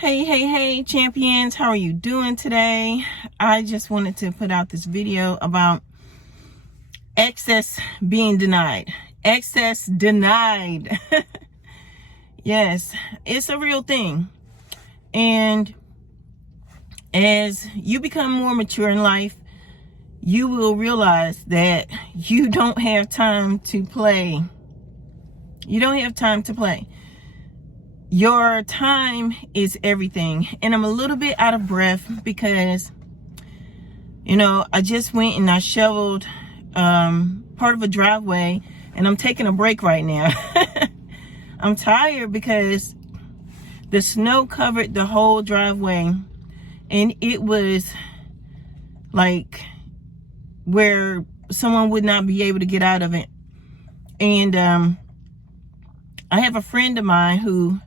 Hey, champions. How are you doing today? I just wanted to put out this video about access being denied. Access denied. Yes, it's a real thing. And as you become more mature in life, you will realize that you don't have time to play. You don't have time to play. Your time is everything. And I'm a little bit out of breath because, I just went and I shoveled part of a driveway, and I'm taking a break right now. I'm tired because the snow covered the whole driveway, and it was like where someone would not be able to get out of it. And I have a friend of mine who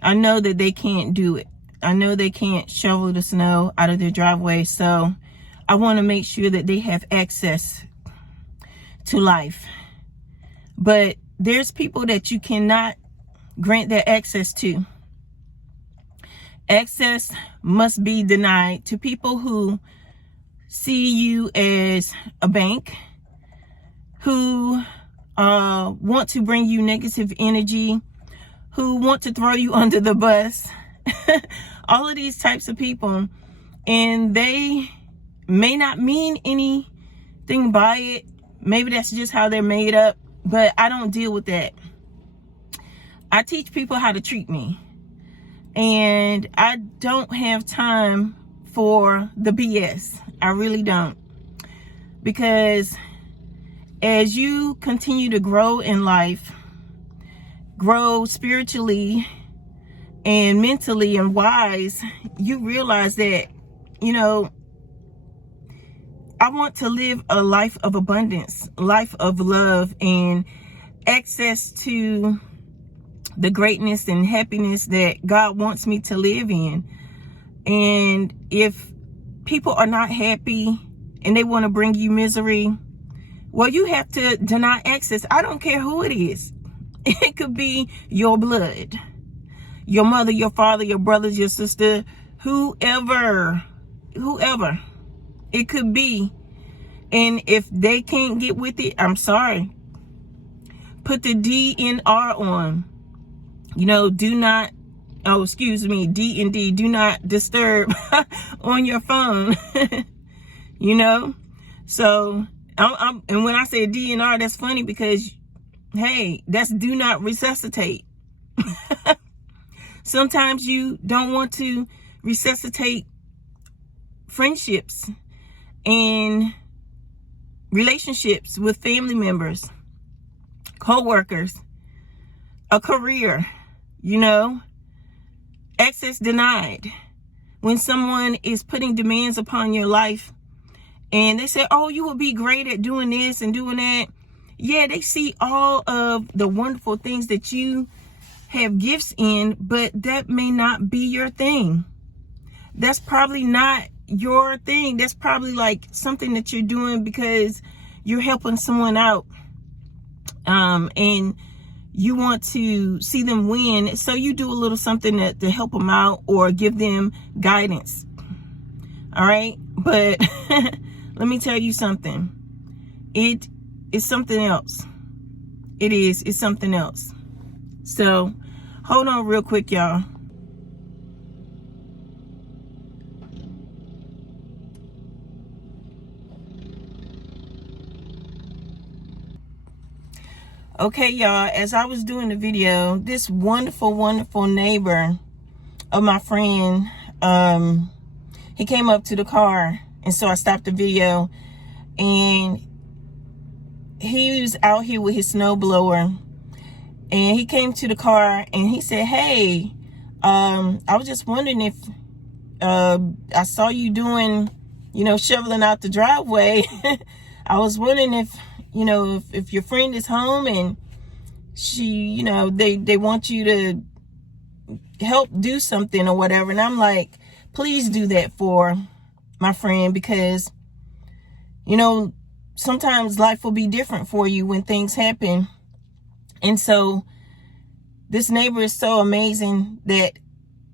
I know that they can't do it. I know they can't shovel the snow out of their driveway. So I want to make sure that they have access to life. But there's people that you cannot grant that access to. Access must be denied to people who see you as a bank, who want to bring you negative energy, who want to throw you under the bus. All of these types of people, and they may not mean anything by it. Maybe that's just how they're made up, but I don't deal with that. I teach people how to treat me, and I don't have time for the BS. I really don't. Because as you continue to grow in life, grow spiritually and mentally and wise, you realize that, I want to live a life of abundance, life of love, and access to the greatness and happiness that God wants me to live in. And if people are not happy and they want to bring you misery, well, you have to deny access. I don't care who it is. It could be your blood, your mother, your father, your brothers, your sister, whoever it could be. And if they can't get with it, I'm sorry. Put the DNR on. Do not, D&D, do not disturb on your phone. So and when I say DNR, that's funny because, hey, that's do not resuscitate. Sometimes you don't want to resuscitate friendships and relationships with family members, co-workers, a career, access denied. When someone is putting demands upon your life and they say, oh, you will be great at doing this and doing that. Yeah, they see all of the wonderful things that you have gifts in, but that may not be your thing. That's probably not your thing. That's probably like something that you're doing because you're helping someone out. And you want to see them win. So you do a little something to help them out or give them guidance. All right. But let me tell you something. It is something else. It's something else. So hold on real quick, y'all. Okay, y'all, as I was doing the video, this wonderful neighbor of my friend, he came up to the car, and so I stopped the video, and he was out here with his snowblower, and he came to the car, and he said, hey, I was just wondering if I saw you doing, shoveling out the driveway. I was wondering if your friend is home and she, they want you to help do something or whatever. And I'm like, please do that for my friend, because, sometimes life will be different for you when things happen. And so this neighbor is so amazing that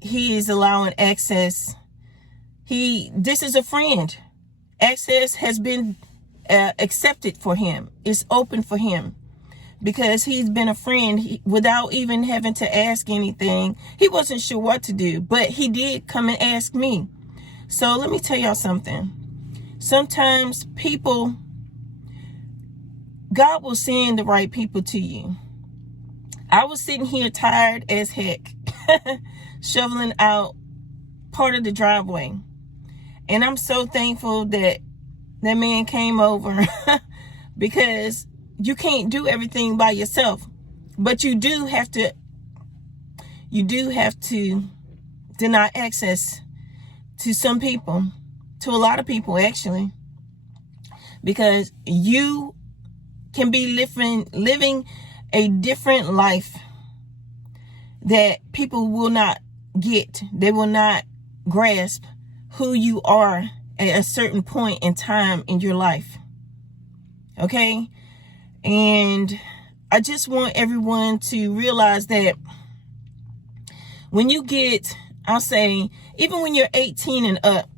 he is allowing access. This is a friend. Access has been accepted for him. It's open for him because he's been a friend without even having to ask anything. He wasn't sure what to do, but he did come and ask me. So let me tell y'all something. Sometimes God will send the right people to you. I was sitting here tired as heck, shoveling out part of the driveway. And I'm so thankful that that man came over because you can't do everything by yourself. But you do have to deny access to some people, to a lot of people actually, because you can be living a different life that people will not get. They will not grasp who you are at a certain point in time in your life. Okay? And I just want everyone to realize that when you get, I'll say, even when you're 18 and up,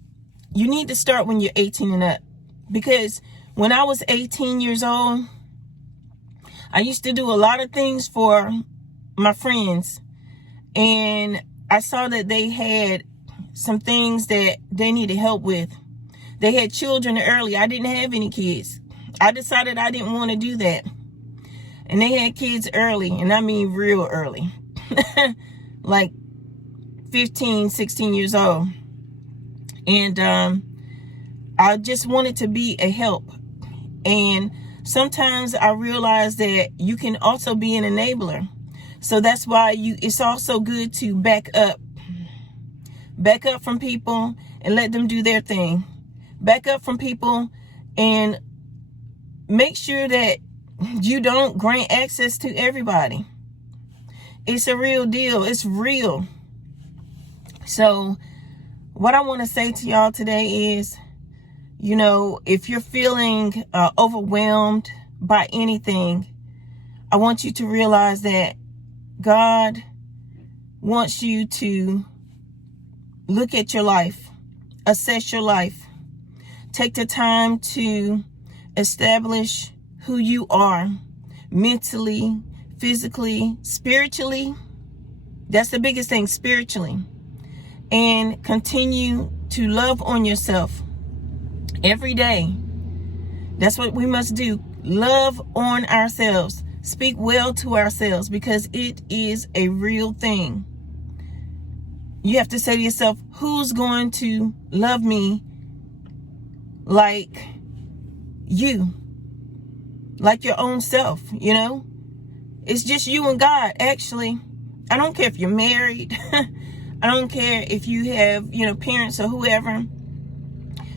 you need to start when you're 18 and up. Because when I was 18 years old, I used to do a lot of things for my friends. And I saw that they had some things that they needed help with. They had children early. I didn't have any kids. I decided I didn't want to do that. And they had kids early, and I mean real early. Like 15, 16 years old. And I just wanted to be a help. And sometimes I realized that you can also be an enabler. So that's why it's also good to back up from people and let them do their thing. Back up from people and make sure that you don't grant access to everybody. It's a real deal. It's real. So what I want to say to y'all today is, if you're feeling overwhelmed by anything, I want you to realize that God wants you to look at your life, assess your life, take the time to establish who you are mentally, physically, spiritually. That's the biggest thing, spiritually. And continue to love on yourself every day. That's what we must do. Love on ourselves. Speak well to ourselves, because it is a real thing. You have to say to yourself, who's going to love me like you? Like your own self, It's just you and God, actually. I don't care if you're married. I don't care if you have, parents or whoever.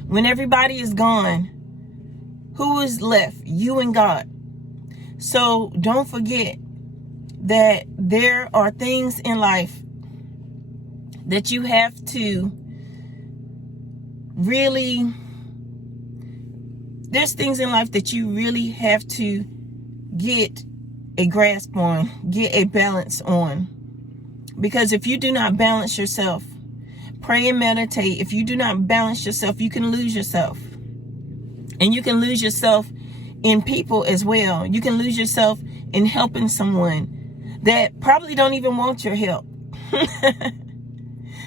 When everybody is gone, who is left? You and God. So don't forget that there are things in life that you have to really, there's things in life that you really have to get a grasp on, get a balance on. Because if you do not balance yourself, pray and meditate. If you do not balance yourself, you can lose yourself. And you can lose yourself in people as well. You can lose yourself in helping someone that probably don't even want your help.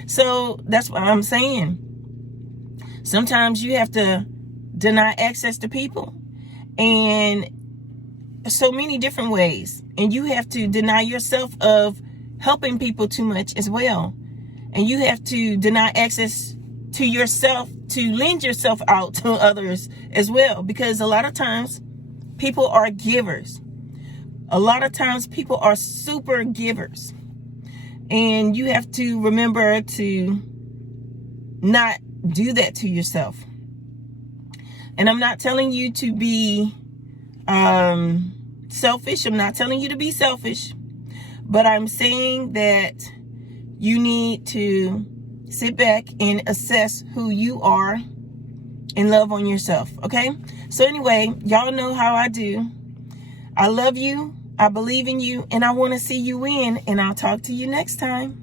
So that's what I'm saying. Sometimes you have to deny access to people, and so many different ways. And you have to deny yourself of helping people too much as well. And you have to deny access to yourself to lend yourself out to others as well. Because a lot of times people are givers. A lot of times people are super givers. And you have to remember to not do that to yourself. And I'm not telling you to be selfish. I'm not telling you to be selfish. But I'm saying that you need to sit back and assess who you are and love on yourself. Okay? So anyway, y'all know how I do. I love you. I believe in you. And I want to see you win. And I'll talk to you next time.